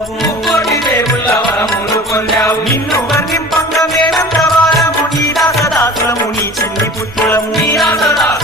ముక్కోటి దేవుళ్ళ వరములు పొందావు. నిన్ను వర్ణింపంగ మేనంత వారము నీ దాసదాసులము నీ చిన్ని పుత్రులము నీ దాసదాసులము